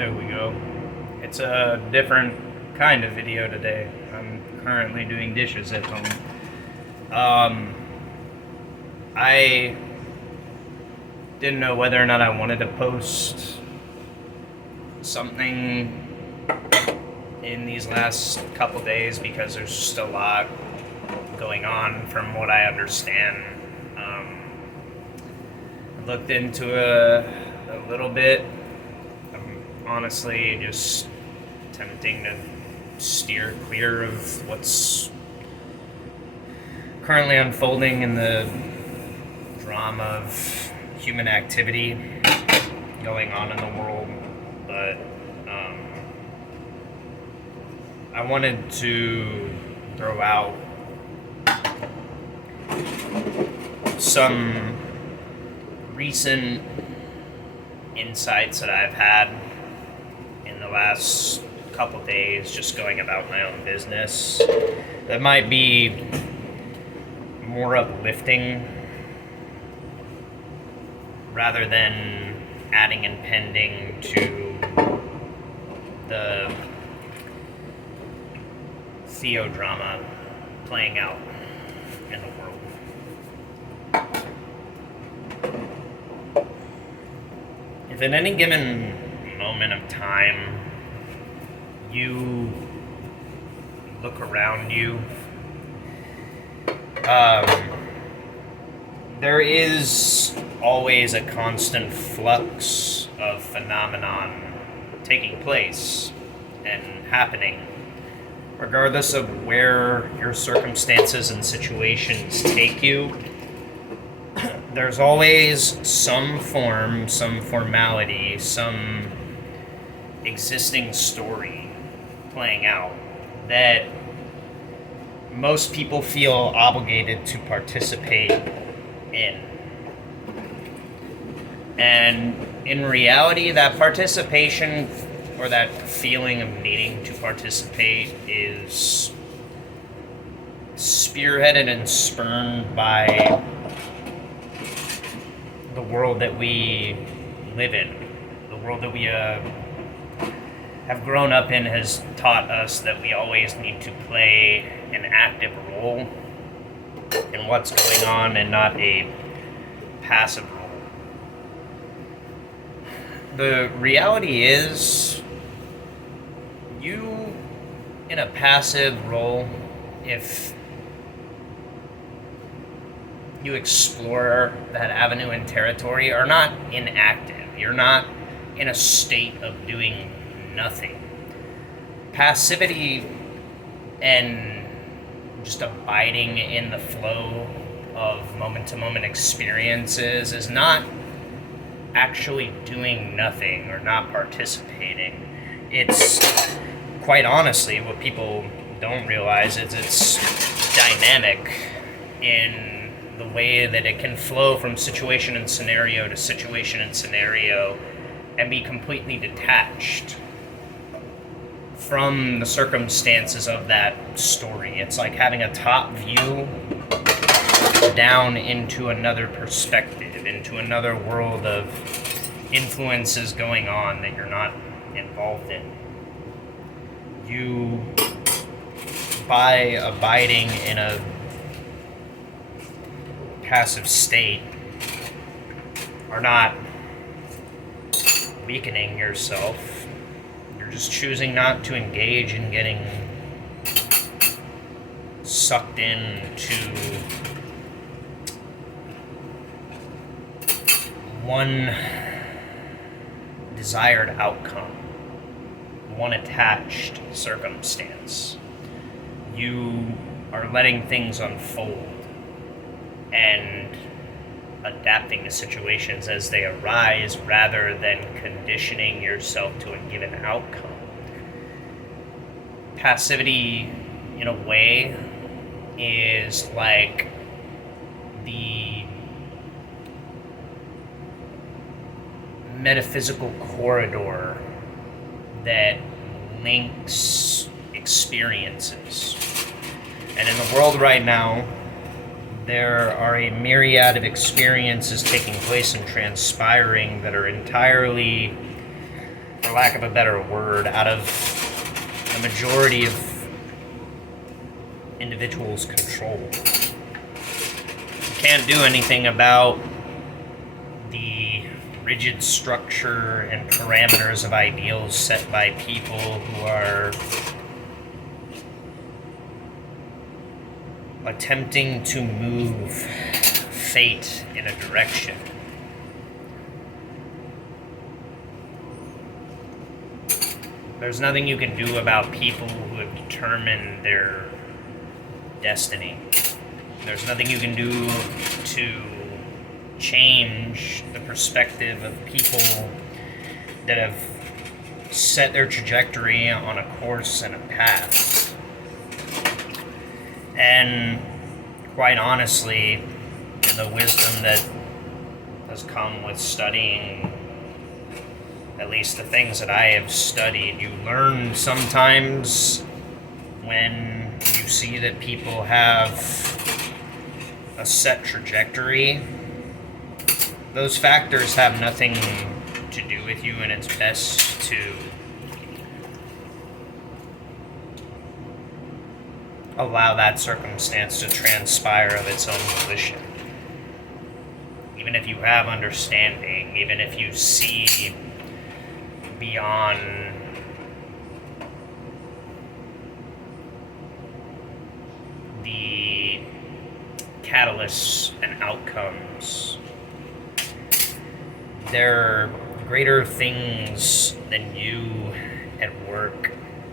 There we go. It's a different kind of video today. I'm currently doing dishes at home. I didn't know whether or not I wanted to post something in these last couple days because there's just a lot going on from what I understand. I looked into a little bit. I'm honestly just attempting to steer clear of what's currently unfolding in the drama of human activity going on in the world, but I wanted to throw out some recent insights that I've had in the last couple days just going about my own business that might be more uplifting rather than adding and pending to the theodrama playing out in the world. If at any given moment of time you look around you, there is always a constant flux of phenomenon taking place and happening, regardless of where your circumstances and situations take you. There's always some form, some formality, some existing story playing out that most people feel obligated to participate in. And in reality, that participation or that feeling of needing to participate is spearheaded and spurned by the world that we live in. The world that we have grown up in has taught us that we always need to play an active role in what's going on and not a passive role. The reality is, you in a passive role, if you explore that avenue and territory, are not inactive. You're not in a state of doing nothing. Passivity and just abiding in the flow of moment-to-moment experiences is not actually doing nothing or not participating. It's, quite honestly, what people don't realize is it's dynamic in the way that it can flow from situation and scenario to situation and scenario and be completely detached from the circumstances of that story. It's like having a top view down into another perspective, into another world of influences going on that you're not involved in. You, by abiding in a passive state, are not weakening yourself. You're just choosing not to engage in getting sucked into one desired outcome, one attached circumstance. You are letting things unfold and adapting to situations as they arise rather than conditioning yourself to a given outcome. Passivity, in a way, is like the metaphysical corridor that links experiences. And in the world right now, there are a myriad of experiences taking place and transpiring that are entirely for lack of a better word, out of the majority of individuals' control. You can't do anything about the rigid structure and parameters of ideals set by people who are attempting to move fate in a direction. There's nothing you can do about people who have determined their destiny. There's nothing you can do to change the perspective of people that have set their trajectory on a course and a path. And quite honestly, in the wisdom that has come with studying at least the things that I have studied, you learn sometimes when you see that people have a set trajectory, those factors have nothing to do with you, and it's best to allow that circumstance to transpire of its own volition. Even if you have understanding, even if you see beyond the catalysts and outcomes, there are greater things than you at work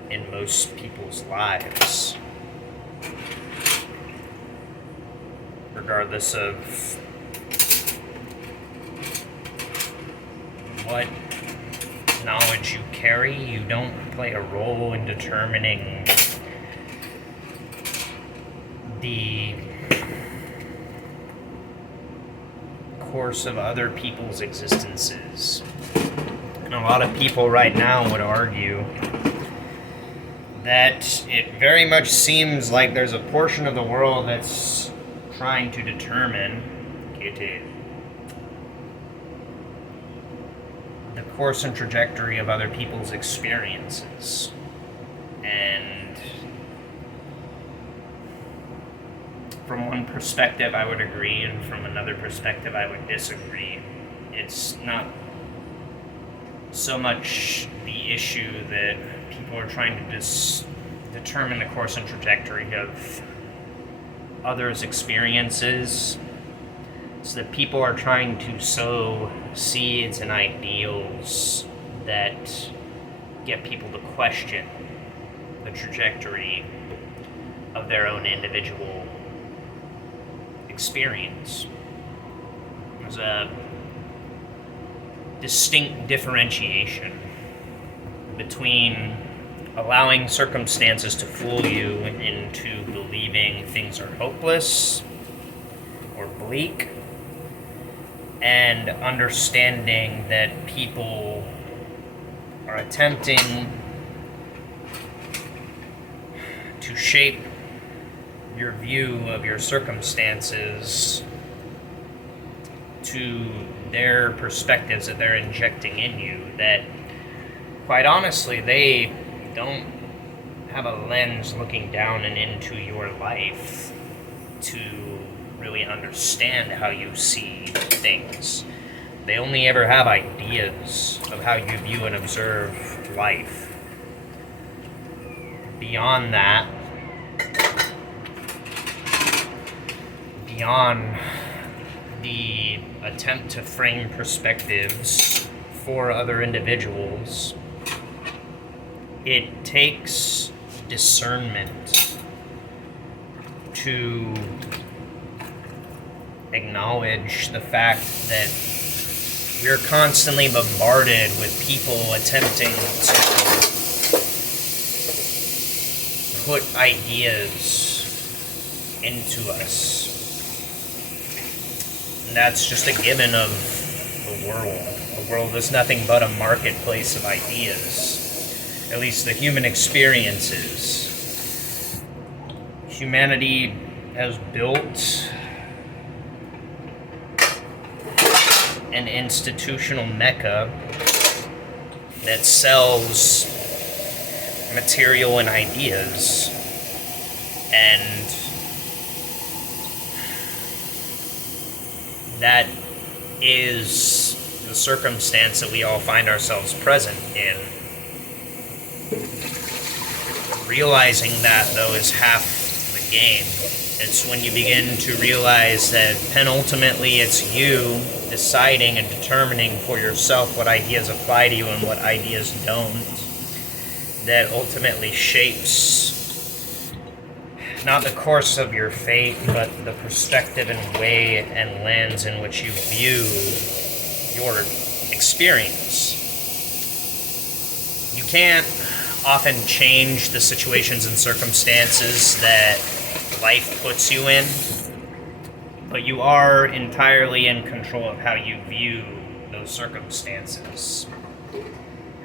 in most people's lives, regardless of what knowledge you carry. You don't play a role in determining the course of other people's existences. And a lot of people right now would argue that it very much seems like there's a portion of the world that's trying to determine the course and trajectory of other people's experiences. And from one perspective I would agree, and from another perspective I would disagree. It's not so much the issue that people are trying to determine the course and trajectory of others' experiences. It's that people are trying to sow seeds and ideals that get people to question the trajectory of their own individual experience. There's a distinct differentiation between allowing circumstances to fool you into believing things are hopeless or bleak, and understanding that people are attempting to shape your view of your circumstances to their perspectives that they're injecting in you, that quite honestly they don't have a lens looking down and into your life to really understand how you see things. They only ever have ideas of how you view and observe life. Beyond that, beyond the attempt to frame perspectives for other individuals, it takes discernment to acknowledge the fact that we're constantly bombarded with people attempting to put ideas into us. And that's just a given of the world. The world is nothing but a marketplace of ideas. At least the human experiences. Humanity has built an institutional mecca that sells material and ideas, and that is the circumstance that we all find ourselves present in. Realizing that, though, is half the game. It's when you begin to realize that penultimately it's you deciding and determining for yourself what ideas apply to you and what ideas don't, that ultimately shapes not the course of your fate, but the perspective and way and lens in which you view your experience. You can't often change the situations and circumstances that life puts you in, but you are entirely in control of how you view those circumstances,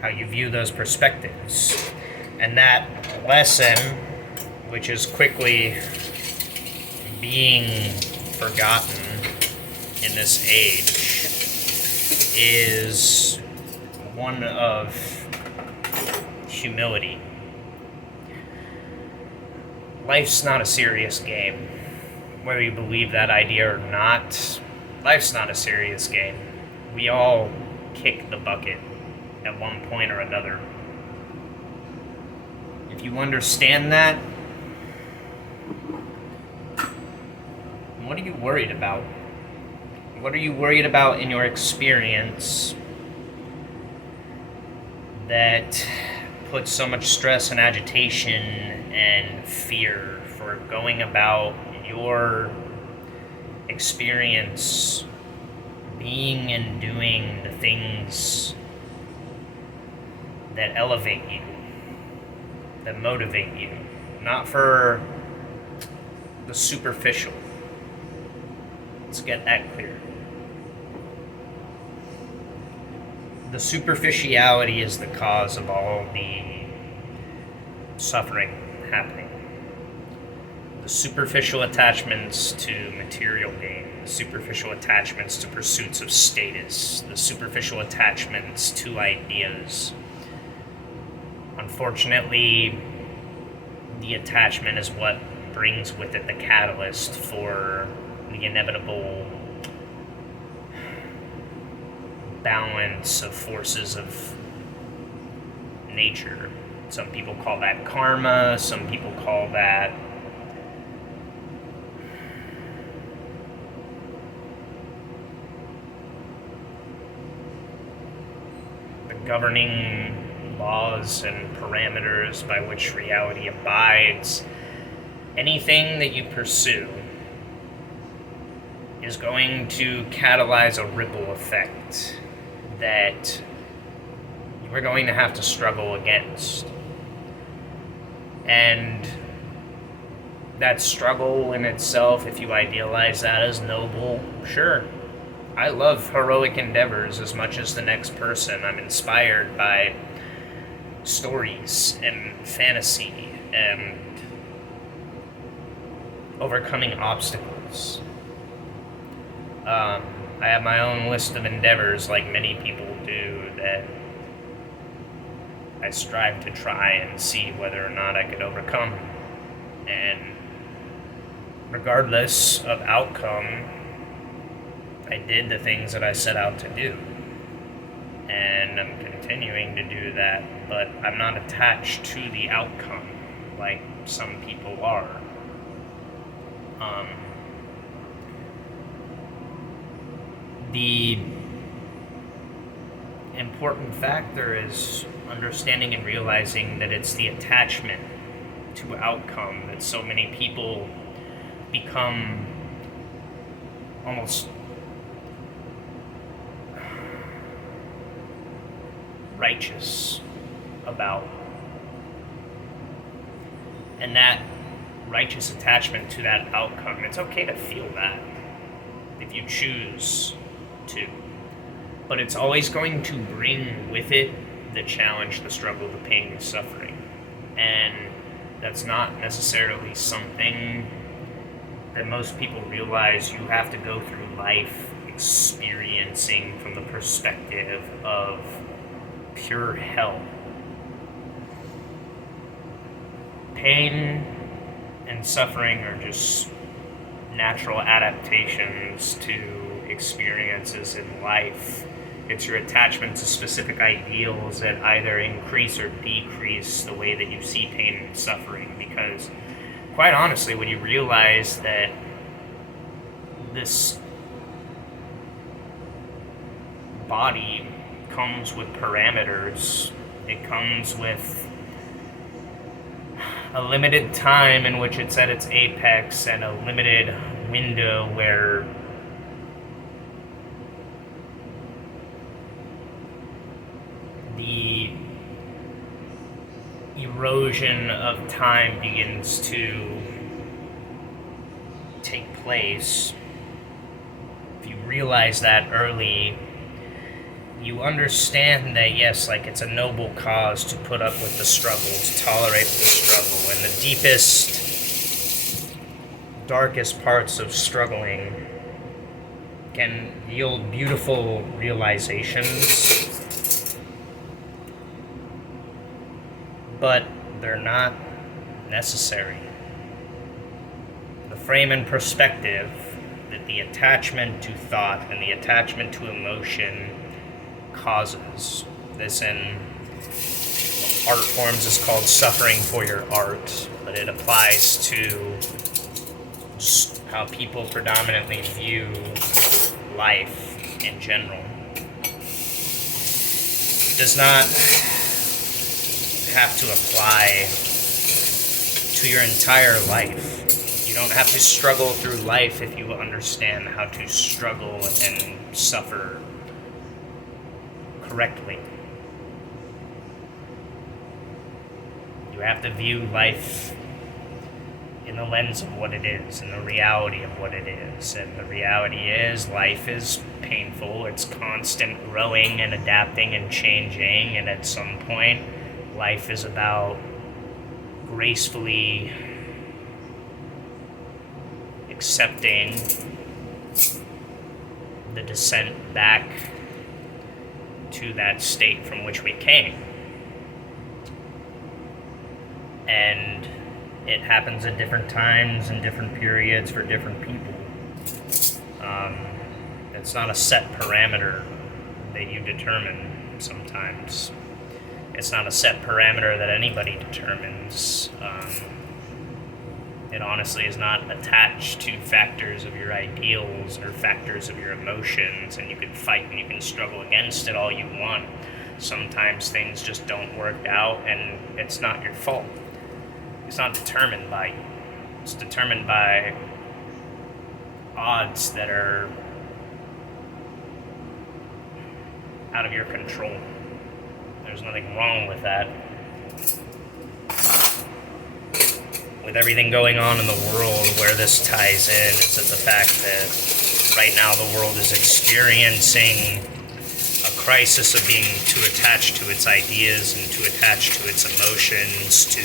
how you view those perspectives. And that lesson, which is quickly being forgotten in this age, is one of humility. Life's not a serious game. Whether you believe that idea or not, life's not a serious game. We all kick the bucket at one point or another. If you understand that, what are you worried about? What are you worried about in your experience that puts so much stress and agitation and fear for going about your experience, being and doing the things that elevate you, that motivate you, not for the superficial. Let's get that clear. The superficiality is the cause of all the suffering happening. The superficial attachments to material gain, the superficial attachments to pursuits of status, the superficial attachments to ideas. Unfortunately, the attachment is what brings with it the catalyst for the inevitable balance of forces of nature. Some people call that karma, some people call that the governing laws and parameters by which reality abides. Anything that you pursue is going to catalyze a ripple effect that you're going to have to struggle against. And that struggle in itself, if you idealize that as noble, sure. I love heroic endeavors as much as the next person. I'm inspired by stories and fantasy and overcoming obstacles. I have my own list of endeavors, like many people do, that I strive to try and see whether or not I could overcome. And regardless of outcome, I did the things that I set out to do. And I'm continuing to do that, but I'm not attached to the outcome like some people are. The important factor is understanding and realizing that it's the attachment to outcome that so many people become almost righteous about. And that righteous attachment to that outcome, it's okay to feel that if you choose to. But it's always going to bring with it the challenge, the struggle, the pain, the suffering. And that's not necessarily something that most people realize you have to go through life experiencing from the perspective of pure hell. Pain and suffering are just natural adaptations to experiences in life. It's your attachment to specific ideals that either increase or decrease the way that you see pain and suffering. Because, quite honestly, when you realize that this body comes with parameters, it comes with a limited time in which it's at its apex and a limited window where the erosion of time begins to take place. If you realize that early, you understand that, yes, like, it's a noble cause to put up with the struggle, to tolerate the struggle, and the deepest, darkest parts of struggling can yield beautiful realizations, but they're not necessary. The frame and perspective that the attachment to thought and the attachment to emotion causes. This in art forms is called suffering for your art, but it applies to how people predominantly view life in general. It does not have to apply to your entire life. You don't have to struggle through life if you understand how to struggle and suffer correctly. You have to view life in the lens of what it is and the reality of what it is. And the reality is, life is painful. It's constant growing and adapting and changing. And at some point, life is about gracefully accepting the descent back to that state from which we came. And it happens at different times and different periods for different people. It's not a set parameter that you determine sometimes. It's not a set parameter that anybody determines. It honestly is not attached to factors of your ideals or factors of your emotions, and you can fight and you can struggle against it all you want. Sometimes things just don't work out, and it's not your fault. It's not determined by you. It's determined by odds that are out of your control. There's nothing wrong with that. With everything going on in the world, where this ties in is that the fact that right now the world is experiencing a crisis of being too attached to its ideas and too attached to its emotions to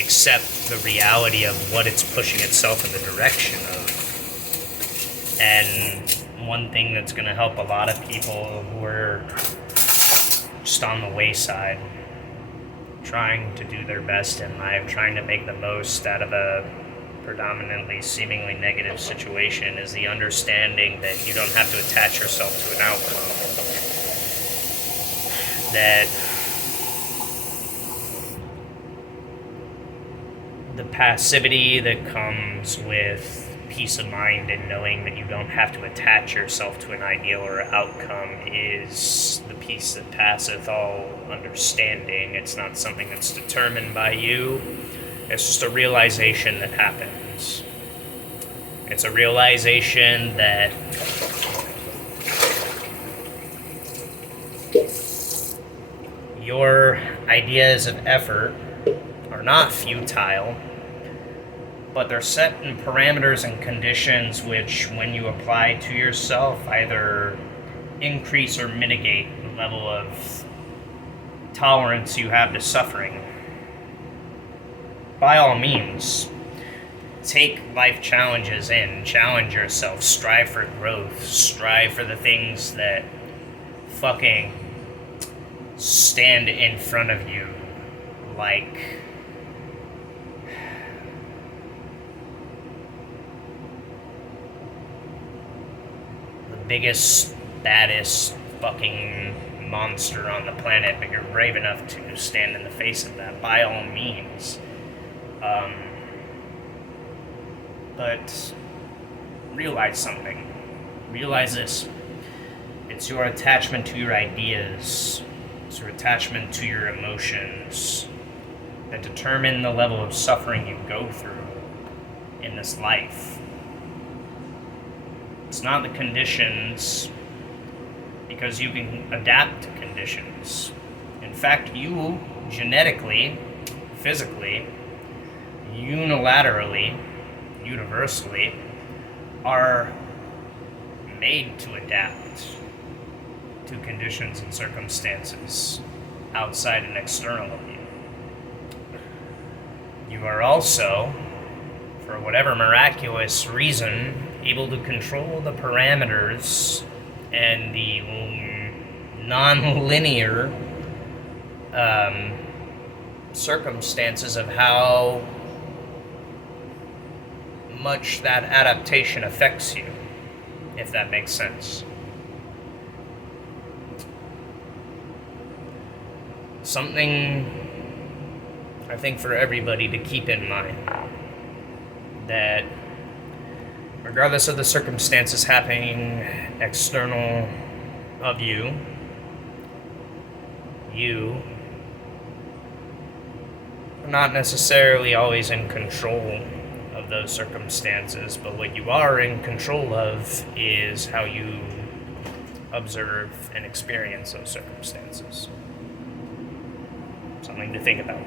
accept the reality of what it's pushing itself in the direction of. And one thing that's going to help a lot of people who are just on the wayside, trying to do their best in life, trying to make the most out of a predominantly seemingly negative situation, is the understanding that you don't have to attach yourself to an outcome. That the passivity that comes with peace of mind and knowing that you don't have to attach yourself to an ideal or outcome is the peace that passeth all understanding. It's not something that's determined by you. It's just a realization that happens. It's a realization that your ideas of effort are not futile, but they're set in parameters and conditions which, when you apply to yourself, either increase or mitigate the level of tolerance you have to suffering. By all means, take life challenges in, challenge yourself, strive for growth, strive for the things that fucking stand in front of you like the biggest, baddest fucking monster on the planet, but you're brave enough to stand in the face of that, by all means. But realize something. Realize this. It's your attachment to your ideas, it's your attachment to your emotions that determine the level of suffering you go through in this life. It's not the conditions, because you can adapt to conditions. In fact, you genetically, physically, unilaterally, universally, are made to adapt to conditions and circumstances outside and external of you. You are also, for whatever miraculous reason, able to control the parameters and the non-linear circumstances of how much that adaptation affects you, if that makes sense. Something I think for everybody to keep in mind, that regardless of the circumstances happening external of you, you are not necessarily always in control of those circumstances, but what you are in control of is how you observe and experience those circumstances. Something to think about.